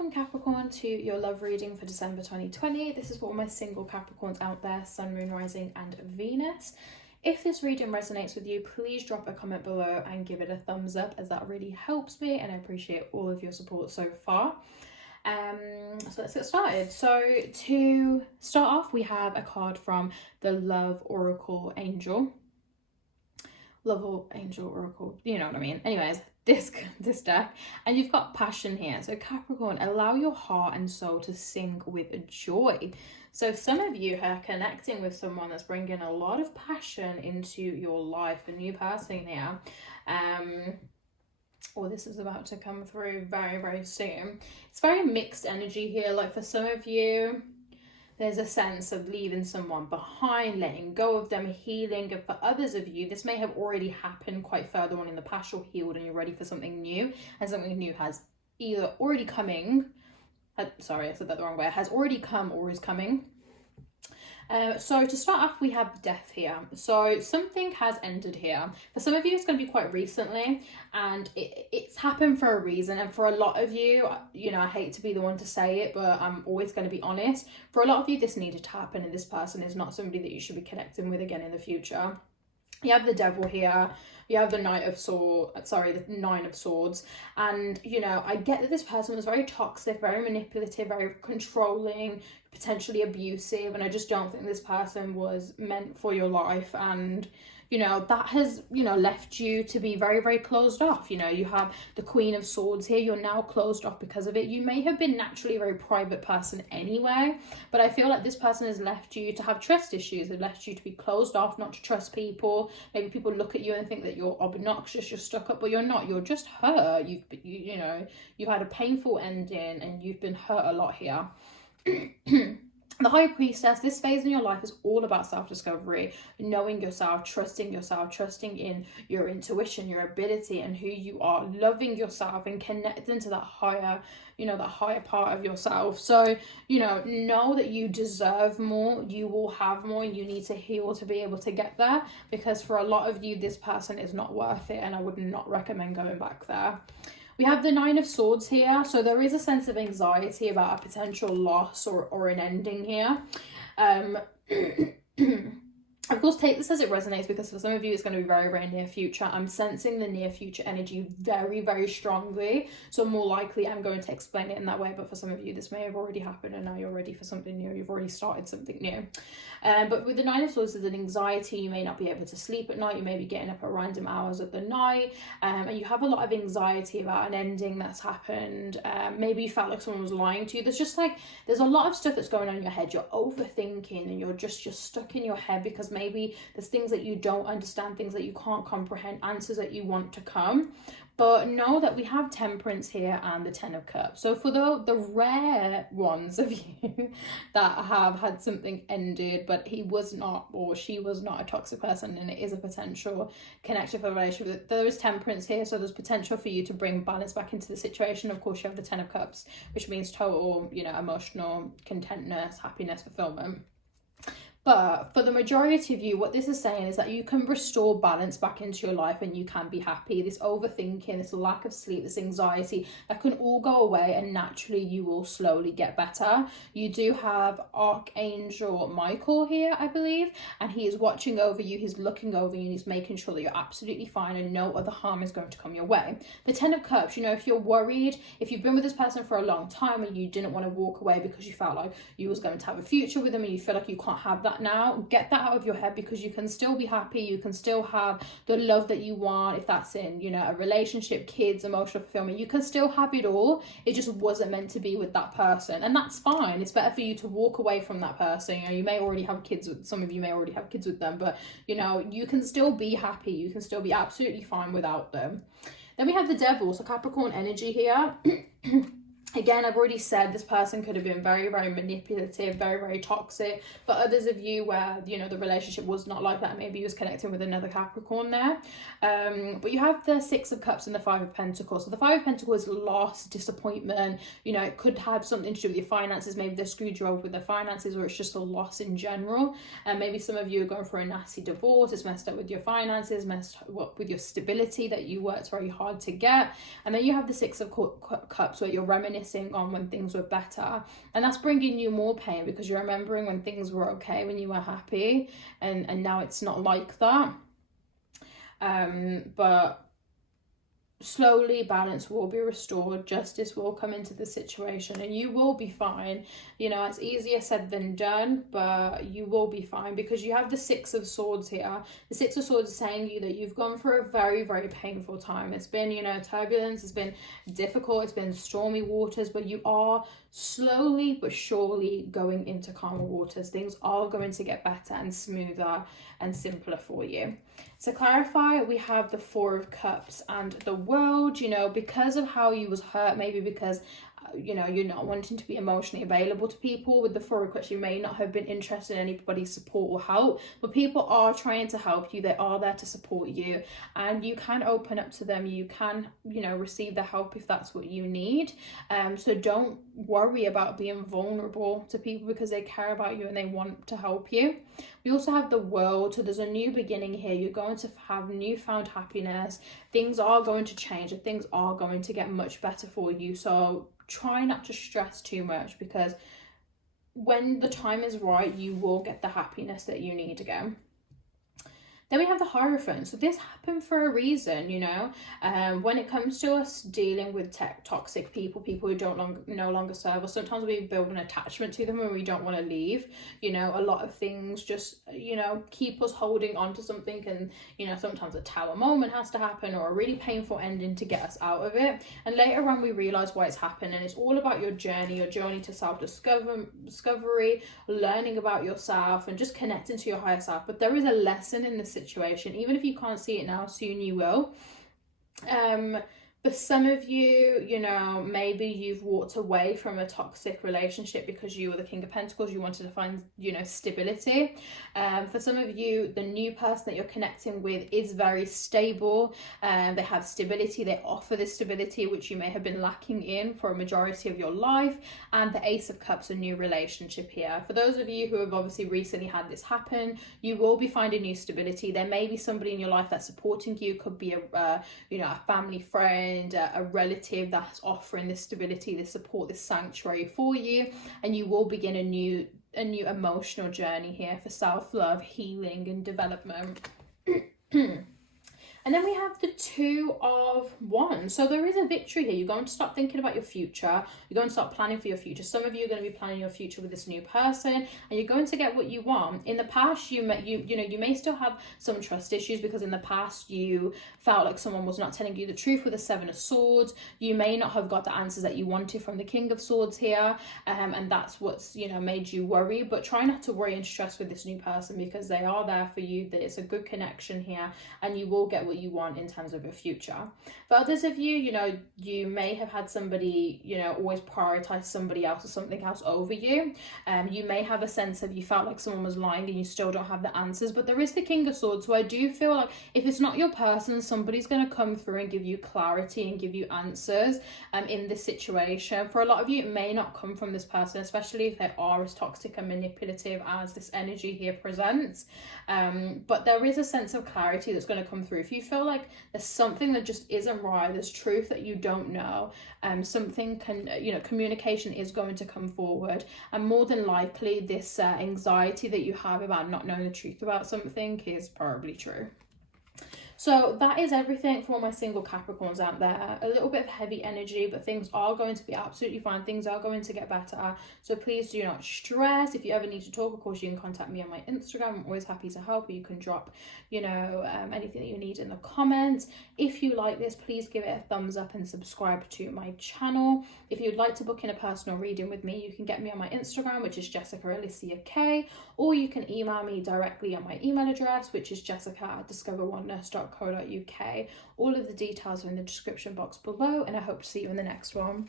Welcome Capricorn to your love reading for December 2020. This is for all my single Capricorns out there, Sun, Moon, Rising and Venus. If this reading resonates with you, please drop a comment below and give it a thumbs up, as that really helps me and I appreciate all of your support so far. So let's get started. So to start off, we have a card from the Love Oracle Angel. Oracle, you know what I mean. Anyways, this deck, and you've got passion here. So Capricorn, allow your heart and soul to sing with joy. So some of you are connecting with someone that's bringing a lot of passion into your life, a new person here. Or this is about to come through very, very soon. It's very mixed energy here. Like for some of you, there's a sense of leaving someone behind, letting go of them, healing. And for others of you, this may have already happened quite further on in the past. You're healed and you're ready for something new. And something new has either already coming. Sorry, I said that the wrong way. Has already come or is coming. So to start off, we have death here. So something has ended here. For some of you, it's going to be quite recently, and it's happened for a reason. And for a lot of you, you know, I hate to be the one to say it, but I'm always going to be honest. For a lot of you, this needed to happen, and this person is not somebody that you should be connecting with again in the future. You have the Devil here. You have the Nine of Swords. And, you know, I get that this person was very toxic, very manipulative, very controlling, potentially abusive. And I just don't think this person was meant for your life. And, you know, that has, you know, left you to be very, very closed off. You know, you have the Queen of Swords here. You're now closed off because of it. You may have been naturally a very private person anyway, but I feel like this person has left you to have trust issues. They've left you to be closed off, not to trust people. Maybe people look at you and think that you're obnoxious, you're stuck up, but you're not. You're just hurt. You know, you've had a painful ending and you've been hurt a lot here. The High Priestess, this phase in your life is all about self-discovery, knowing yourself, trusting in your intuition, your ability and who you are, loving yourself and connecting to that higher, you know, that higher part of yourself. So, you know that you deserve more, you will have more, and you need to heal to be able to get there, because for a lot of you, this person is not worth it, and I would not recommend going back there. We have the Nine of Swords here, so there is a sense of anxiety about a potential loss or an ending here. Of course, take this as it resonates, because for some of you, it's going to be very, very near future. I'm sensing the near future energy very, very strongly. So more likely, I'm going to explain it in that way. But for some of you, this may have already happened and now you're ready for something new. You've already started something new. But with the Nine of Swords, there's an anxiety. You may not be able to sleep at night. You may be getting up at random hours of the night. And you have a lot of anxiety about an ending that's happened. Maybe you felt like someone was lying to you. There's a lot of stuff that's going on in your head. You're overthinking and you're stuck in your head, because maybe there's things that you don't understand, things that you can't comprehend, answers that you want to come. But know that we have Temperance here and the Ten of Cups. So for the rare ones of you that have had something ended, but he was not or she was not a toxic person, and it is a potential connection for the relationship, there is Temperance here. So there's potential for you to bring balance back into the situation. Of course, you have the Ten of Cups, which means total, you know, emotional contentness, happiness, fulfillment. But for the majority of you, what this is saying is that you can restore balance back into your life and you can be happy. This overthinking, this lack of sleep, this anxiety, that can all go away, and naturally you will slowly get better. You do have Archangel Michael here, I believe, and he is watching over you, he's looking over you, and he's making sure that you're absolutely fine and no other harm is going to come your way. The Ten of Cups, you know, if you're worried, if you've been with this person for a long time and you didn't want to walk away because you felt like you was going to have a future with them and you feel like you can't have that now, get that out of your head, because you can still be happy. You can still have the love that you want, if that's in, you know, a relationship, kids, emotional fulfillment. You can still have it all. It just wasn't meant to be with that person, and that's fine. It's better for you to walk away from that person. You know, you may already have kids with, some of you may already have kids with them, but you know, you can still be happy. You can still be absolutely fine without them. Then we have the Devil, so Capricorn energy here. Again, I've already said this person could have been very, very manipulative, very, very toxic. But others of you where, you know, the relationship was not like that, maybe you was connecting with another Capricorn there. But you have the Six of Cups and the Five of Pentacles. So the Five of Pentacles is loss, disappointment. You know, it could have something to do with your finances. Maybe they screwed you over with their finances, or it's just a loss in general. And maybe some of you are going for a nasty divorce. It's messed up with your finances, messed up with your stability that you worked very hard to get. And then you have the Six of Cups, where you're reminiscing reminiscing on when things were better, and that's bringing you more pain because you're remembering when things were okay, when you were happy, and now it's not like that. But slowly balance will be restored, justice will come into the situation, and you will be fine. You know, it's easier said than done, but you will be fine because you have the Six of Swords here. The Six of Swords is saying you that you've gone through a very, very painful time. It's been, you know, turbulence, it's been difficult, it's been stormy waters, but you are slowly but surely going into calmer waters. Things are going to get better and smoother and simpler for you. To clarify, we have the Four of Cups and the World. You know, because of how you was hurt, maybe because you know, you're not wanting to be emotionally available to people. With the Four of Cups, you may not have been interested in anybody's support or help, but people are trying to help you. They are there to support you, and you can open up to them. You can, you know, receive the help if that's what you need. So don't worry about being vulnerable to people because they care about you and they want to help you. We also have the World, so there's a new beginning here. You're going to have newfound happiness. Things are going to change and things are going to get much better for you. So try not to stress too much, because when the time is right, you will get the happiness that you need again. Then we have the Hierophant. So this happened for a reason, you know. When it comes to us dealing with toxic people who no longer serve us, sometimes we build an attachment to them and we don't want to leave. You know, a lot of things just, you know, keep us holding on to something, and, you know, sometimes a tower moment has to happen or a really painful ending to get us out of it. And later on we realise why it's happened, and it's all about your journey to self-discovery, learning about yourself and just connecting to your higher self. But there is a lesson in this situation, even if you can't see it now, soon you will. But some of you, you know, maybe you've walked away from a toxic relationship because you were the King of Pentacles. You wanted to find, you know, stability. For some of you, the new person that you're connecting with is very stable. They have stability. They offer this stability, which you may have been lacking in for a majority of your life. And the Ace of Cups, a new relationship here. For those of you who have obviously recently had this happen, you will be finding new stability. There may be somebody in your life that's supporting you. Could be a, you know, a family friend, a relative that's offering this stability, this support, this sanctuary for you, and you will begin a new emotional journey here for self-love, healing and development. And then we have the Two of Wands. So there is a victory here. You're going to start thinking about your future. You're going to start planning for your future. Some of you are going to be planning your future with this new person, and you're going to get what you want. In the past, you may still have some trust issues because in the past you felt like someone was not telling you the truth with the Seven of Swords. You may not have got the answers that you wanted from the King of Swords here, and that's what's, you know, made you worry. But try not to worry and stress with this new person because they are there for you. It's a good connection here, and you will get what you want in terms of your future. For others of you, you know, you may have had somebody, you know, always prioritize somebody else or something else over you. You may have a sense of you felt like someone was lying and you still don't have the answers, but there is the King of Swords. So I do feel like if it's not your person, somebody's going to come through and give you clarity and give you answers in this situation. For a lot of you, it may not come from this person, especially if they are as toxic and manipulative as this energy here presents. But there is a sense of clarity that's going to come through. If you feel like there's something that just isn't right, there's truth that you don't know, something can, you know, communication is going to come forward, and more than likely this anxiety that you have about not knowing the truth about something is probably true. So that is everything for all my single Capricorns out there. A little bit of heavy energy, but things are going to be absolutely fine. Things are going to get better. So please do not stress. If you ever need to talk, of course, you can contact me on my Instagram. I'm always happy to help, or you can drop, you know, anything that you need in the comments. If you like this, please give it a thumbs up and subscribe to my channel. If you'd like to book in a personal reading with me, you can get me on my Instagram, which is Jessica Alicia K, or you can email me directly on my email address, which is jessica@discoveroneness.com. .co.uk. All of the details are in the description box below, and I hope to see you in the next one.